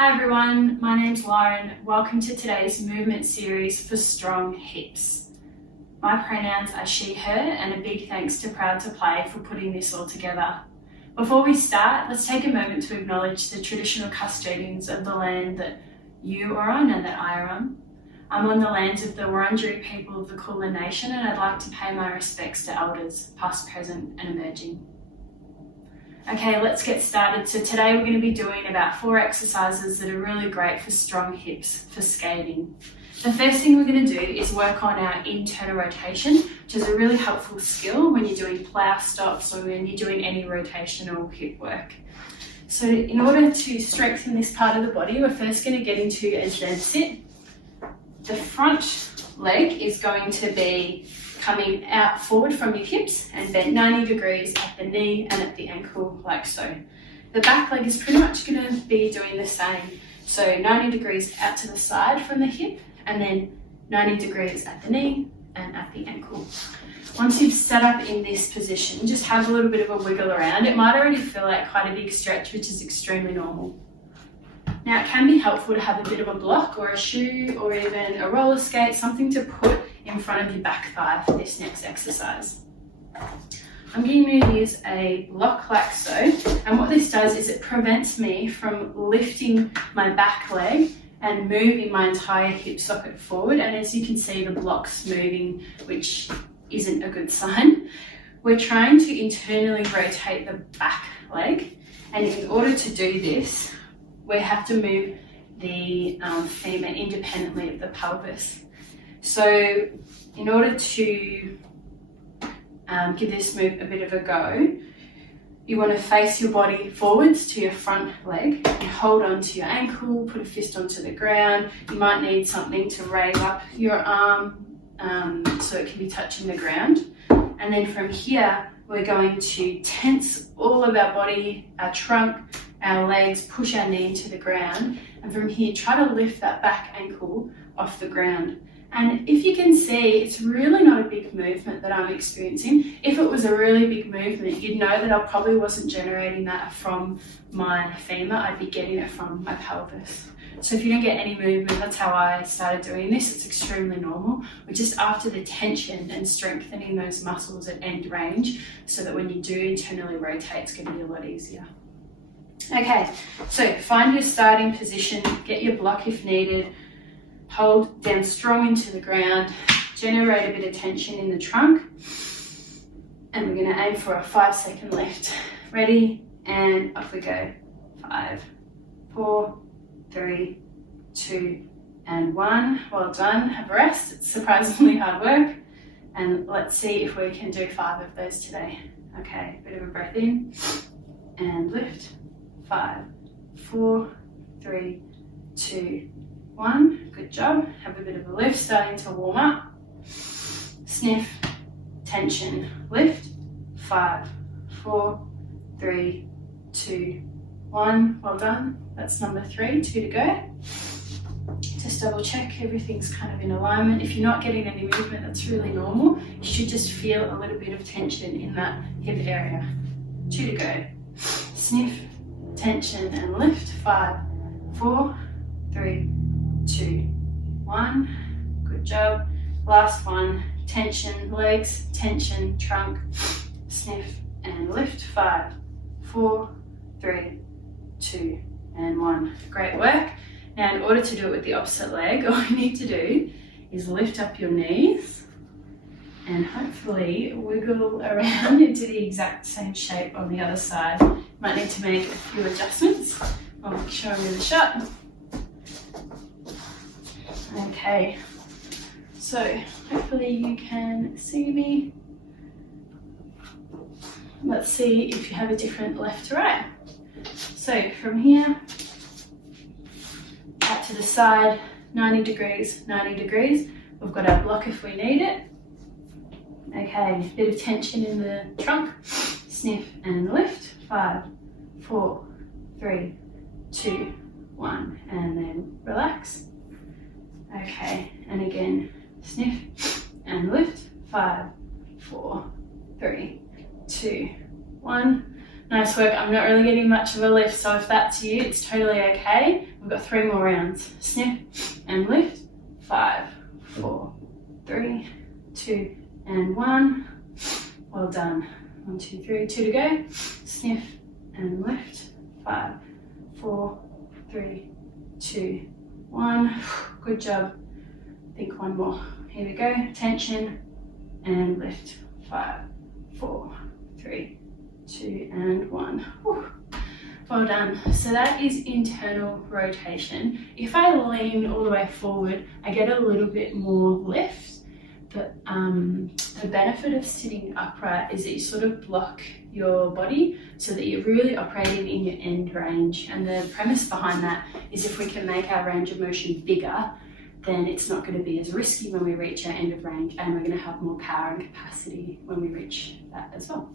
Hi everyone, my name's Lauren. Welcome to today's movement series for strong hips. My pronouns are she, her, and a big thanks to Proud to Play for putting this all together. Before we start, let's take a moment to acknowledge the traditional custodians of the land that you are on and that I are on. I'm on the lands of the Wurundjeri people of the Kulin Nation, and I'd like to pay my respects to elders, past, present, and emerging. Okay, let's get started. So today we're going to be doing about 4 exercises that are really great for strong hips for skating. The first thing we're going to do is work on our internal rotation, which is a really helpful skill when you're doing plow stops or when you're doing any rotational hip work. So in order to strengthen this part of the body, we're first going to get into a Z sit. The front leg is going to be coming out forward from your hips and bent 90 degrees at the knee and at the ankle, like so. The back leg is pretty much going to be doing the same. So 90 degrees out to the side from the hip and then 90 degrees at the knee and at the ankle. Once you've set up in this position, just have a little bit of a wiggle around. It might already feel like quite a big stretch, which is extremely normal. Now it can be helpful to have a bit of a block or a shoe or even a roller skate, something to put in front of your back thigh for this next exercise. I'm going to use a block like so, and what this does is it prevents me from lifting my back leg and moving my entire hip socket forward, and as you can see the block's moving, which isn't a good sign. We're trying to internally rotate the back leg, and in order to do this we have to move the femur independently of the pelvis. So in order to give this move a bit of a go, you want to face your body forwards to your front leg and hold on to your ankle, put a fist onto the ground. You might need something to raise up your arm so it can be touching the ground. And then from here, we're going to tense all of our body, our trunk, our legs, push our knee into the ground, and from here try to lift that back ankle off the ground. And if you can see, it's really not a big movement that I'm experiencing. If it was a really big movement, you'd know that I probably wasn't generating that from my femur, I'd be getting it from my pelvis. So if you don't get any movement, that's how I started doing this. It's extremely normal. We're just after the tension and strengthening those muscles at end range so that when you do internally rotate, it's going to be a lot easier. Okay, so find your starting position, get your block if needed, hold down strong into the ground, generate a bit of tension in the trunk, and we're going to aim for a 5-second lift. Ready, and off we go. 5, 4, 3, 2, and 1. Well done, have a rest. It's surprisingly hard work, and let's see if we can do 5 of those today. Okay, bit of a breath in, and lift. 5, 4, 3, 2, 1. Good job. Have a bit of a lift, starting to warm up. Sniff, tension, lift. 5, 4, 3, 2, 1. Well done. That's number 3, 2 to go. Just double check everything's kind of in alignment. If you're not getting any movement, that's really normal. You should just feel a little bit of tension in that hip area. 2 to go. Sniff, tension, and lift. 5, 4, 3, 2, 1. Good job. Last one. Tension, legs, tension, trunk. Sniff and lift. 5, 4, 3, 2, and 1. Great work. Now in order to do it with the opposite leg, all you need to do is lift up your knees and hopefully wiggle around into the exact same shape on the other side. Might need to make a few adjustments. I'll make sure I'm really sharp. Okay, so hopefully you can see me. Let's see if you have a different left to right. So from here, out to the side, 90 degrees, 90 degrees. We've got our block if we need it. Okay, bit of tension in the trunk. Sniff and lift. 5, 4, 3, 2, 1, and then relax. Okay, and again, sniff and lift. 5, 4, 3, 2, 1. Nice work. I'm not really getting much of a lift, so if that's you, it's totally okay. We've got 3 more rounds. Sniff and lift. 5, 4, 3, 2, and 1. Well done. 1, 2, 3, 2 to go. Sniff and lift. 5, 4, 3, 2, 1. Good job. I think 1 more. Here we go. Tension and lift. 5, 4, 3, 2, and 1. Whew. Well done. So that is internal rotation. If I lean all the way forward, I get a little bit more lift. But the benefit of sitting upright is that you sort of block your body so that you're really operating in your end range. And the premise behind that is if we can make our range of motion bigger, then it's not going to be as risky when we reach our end of range, and we're going to have more power and capacity when we reach that as well.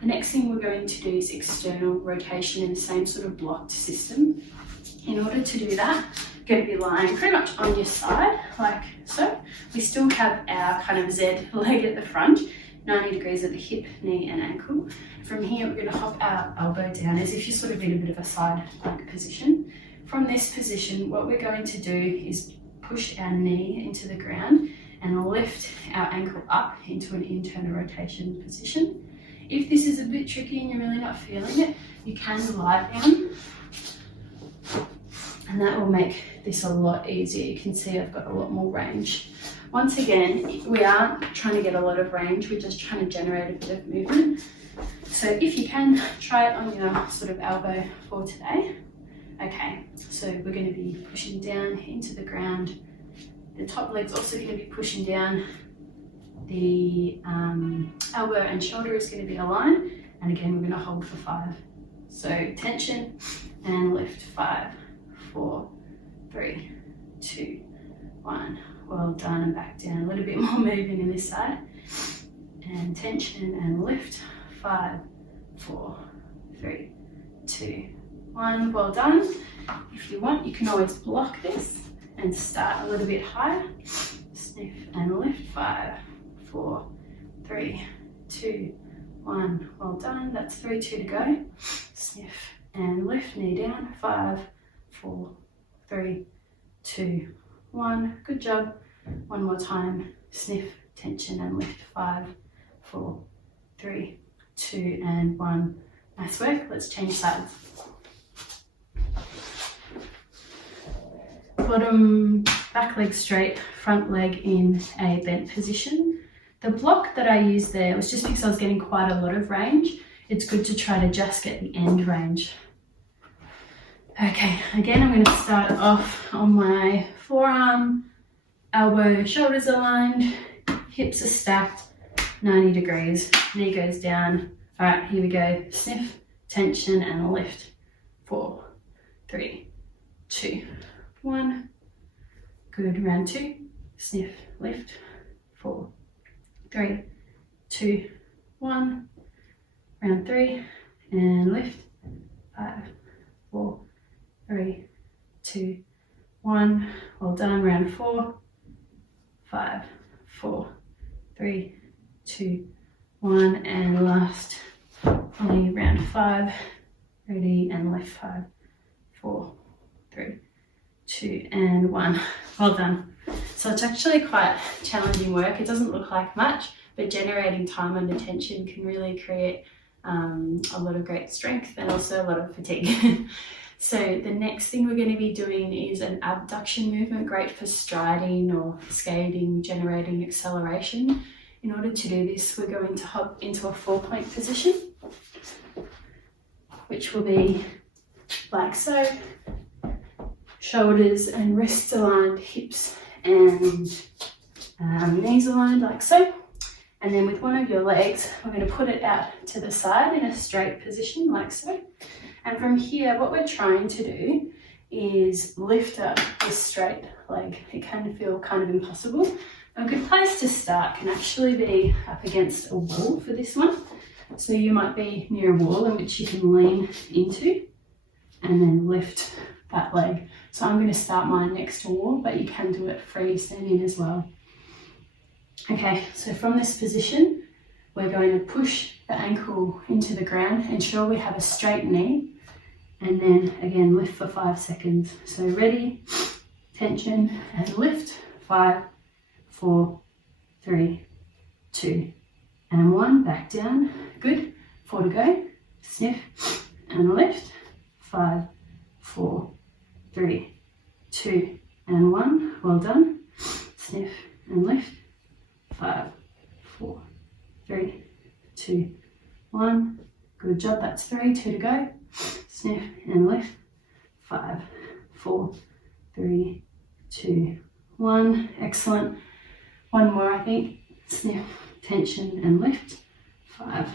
The next thing we're going to do is external rotation in the same sort of blocked system. In order to do that, you're going to be lying pretty much on your side, like so. We still have our kind of Z leg at the front, 90 degrees at the hip, knee and ankle. From here, we're going to hop our elbow down as if you're sort of in a bit of a side plank position. From this position, what we're going to do is push our knee into the ground and lift our ankle up into an internal rotation position. If this is a bit tricky and you're really not feeling it, you can lie down, and that will make this a lot easier. You can see I've got a lot more range. Once again, we aren't trying to get a lot of range, we're just trying to generate a bit of movement. So if you can, try it on your sort of elbow for today. Okay, so we're going to be pushing down into the ground. The top leg's also going to be pushing down. The elbow and shoulder is going to be aligned, and again we're going to hold for 5. So tension and lift. 5, 4, 3, 2, 1. Well done, and back down. A little bit more moving in this side. And tension and lift. 5, 4, 3, 2, 1. Well done. If you want, you can always block this and start a little bit higher. Sniff and lift. 5, 4, 3, 2, 1. Well done. That's 3, 2 to go. Sniff and lift. Knee down. 5, 4, 3, 2, 1. Good job. 1 more time. Sniff, tension and lift. 5, 4, 3, 2, and 1. Nice work. Let's change sides. Bottom, back leg straight, front leg in a bent position. The block that I used there was just because I was getting quite a lot of range. It's good to try to just get the end range. Okay, again, I'm going to start off on my forearm, elbow, shoulders aligned, hips are stacked, 90 degrees, knee goes down. All right, here we go. Sniff, tension and lift. 4, 3, 2, 1. Good. Round 2. Sniff, lift. 4, 3, 2, 1. Round 3 and lift. 5, 4, 3, 2, 1. Well done. Round 4. 5, 4, 3, 2, 1. And last, only round 5. Ready and lift. 5, 4, 3, 2, and 1. Well done. So it's actually quite challenging work. It doesn't look like much, but generating time under tension can really create a lot of great strength and also a lot of fatigue. So the next thing we're going to be doing is an abduction movement, great for striding or skating, generating acceleration. In order to do this, we're going to hop into a 4-point position, which will be like so. Shoulders and wrists aligned, hips and knees aligned like so. And then with one of your legs, we're going to put it out to the side in a straight position like so. And from here, what we're trying to do is lift up this straight leg. It can feel kind of impossible. A good place to start can actually be up against a wall for this one. So you might be near a wall in which you can lean into and then lift that leg. So I'm going to start mine next to a wall, but you can do it freestanding as well. Okay, so from this position, we're going to push the ankle into the ground, ensure we have a straight knee, and then again lift for 5 seconds. So ready, tension, and lift. 5, 4, 3, 2, and 1. Back down. Good. 4 to go. Sniff and lift. 5, 4, 3, 2, and 1. Well done. Sniff and lift. 5, 4, 3, 2, 1. Good job. That's 3. 2 to go. Sniff and lift. 5, 4, 3, 2, 1. Excellent. One more, I think. Sniff, tension, and lift. 5,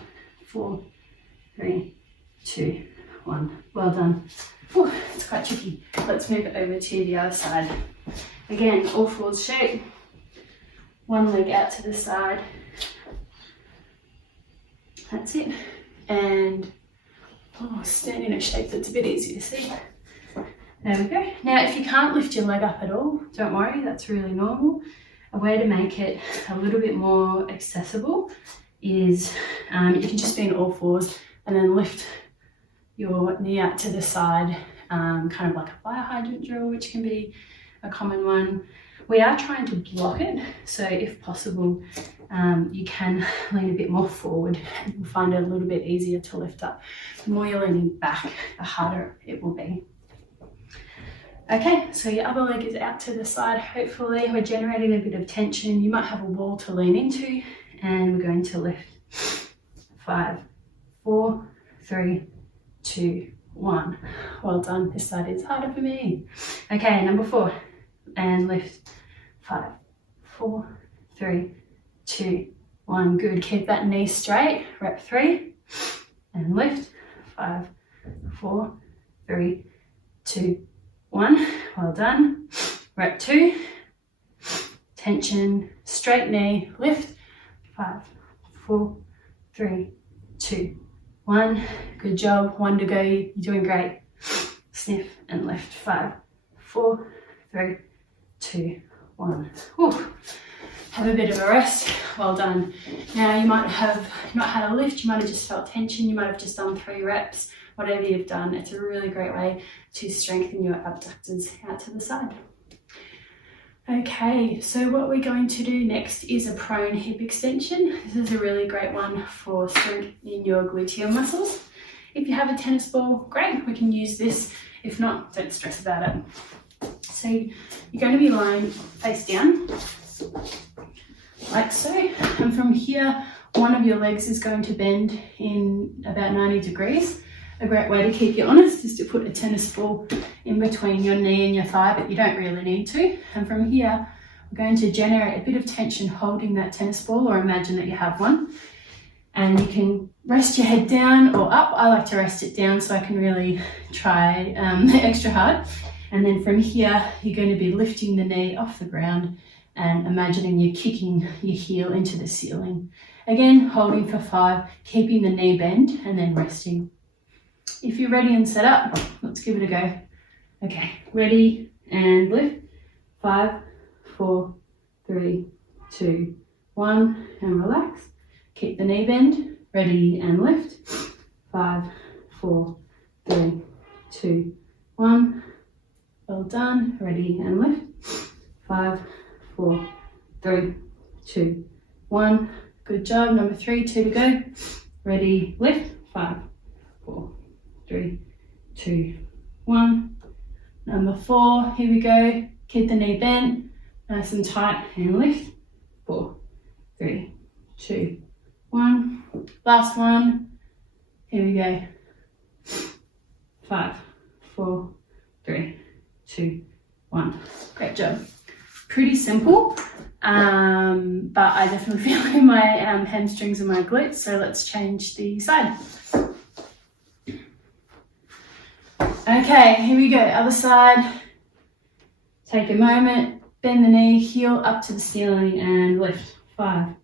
4, 3, 2, 1. Well done. Whew, it's quite tricky. Let's move it over to the other side. Again, all fours shape. One leg out to the side. That's it. And stand in a shape that's a bit easier to see. There we go. Now, if you can't lift your leg up at all, don't worry, that's really normal. A way to make it a little bit more accessible is you can just be in all fours and then lift your knee out to the side, kind of like a fire hydrant drill, which can be a common one. We are trying to block it, so if possible, you can lean a bit more forward and you'll find it a little bit easier to lift up. The more you're leaning back, the harder it will be. Okay, so your other leg is out to the side. Hopefully we're generating a bit of tension. You might have a wall to lean into, and we're going to lift. 5, 4, 3, 2, 1. Well done. This side is harder for me. Okay, number 4, and lift. 5, 4, 3, 2, 1. Good. Keep that knee straight. Rep 3, and lift. 5, 4, 3, 2, 1. Well done. Rep 2. Tension, straight knee, lift. 5, 4, 3, 2, 1. Good job. 1 to go. You're doing great. Sniff and lift. 5, 4, 3, 2, 1. Whew. Have a bit of a rest. Well done. Now you might have not had a lift, you might have just felt tension, you might have just done 3 reps. Whatever you've done, it's a really great way to strengthen your abductors out to the side. Okay, so what we're going to do next is a prone hip extension. This is a really great one for strengthening your gluteal muscles. If you have a tennis ball, great, we can use this. If not, don't stress about it. So you're going to be lying face down, like so, and from here, one of your legs is going to bend in about 90 degrees. A great way to keep you honest is to put a tennis ball in between your knee and your thigh, but you don't really need to. And from here, we're going to generate a bit of tension holding that tennis ball, or imagine that you have one. And you can rest your head down or up. I like to rest it down so I can really try extra hard. And then from here, you're going to be lifting the knee off the ground and imagining you're kicking your heel into the ceiling. Again, holding for 5, keeping the knee bend, and then resting. If you're ready and set up, let's give it a go. Okay, ready and lift. 5, 4, 3, 2, 1, and relax. Keep the knee bend. Ready and lift. 5, 4, 3, 2, 1. Well done. Ready and lift. 5, 4, 3, 2, 1. Good job. Number 3, 2 to go. Ready, lift. 5, 4, 3, 2, 1. Number 4, here we go. Keep the knee bent, nice and tight, and lift. 4, 3, 2, 1. Last one. Here we go. 5, 4, 3, 2, 1. Great job. Pretty simple, but I definitely feel it in my hamstrings and my glutes, so let's change the side. Okay, here we go, other side. Take a moment, bend the knee, heel up to the ceiling and lift. 5,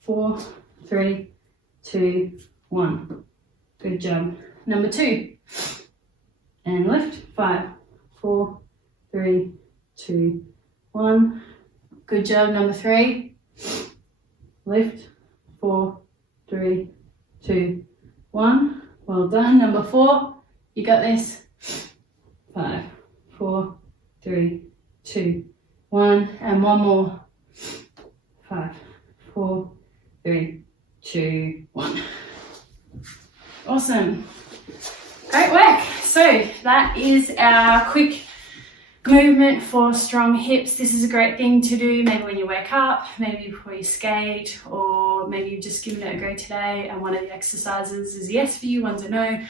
4, 3, 2, 1. Good job. Number 2, and lift. 5, 4, 3, 2, 1. Good job. Number 3, lift. 4, 3, 2, 1. Well done. Number 4. You got this. 5, 4, 3, 2, 1. And one more. 5, 4, 3, 2, 1. Awesome. Great work. So that is our quick movement for strong hips. This is a great thing to do maybe when you wake up, maybe before you skate, or maybe you've just given it a go today and one of the exercises is yes for you, one's a no.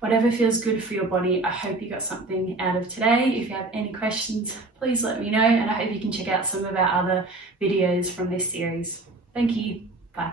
Whatever feels good for your body. I hope you got something out of today. If you have any questions, please let me know, and I hope you can check out some of our other videos from this series. Thank you. Bye.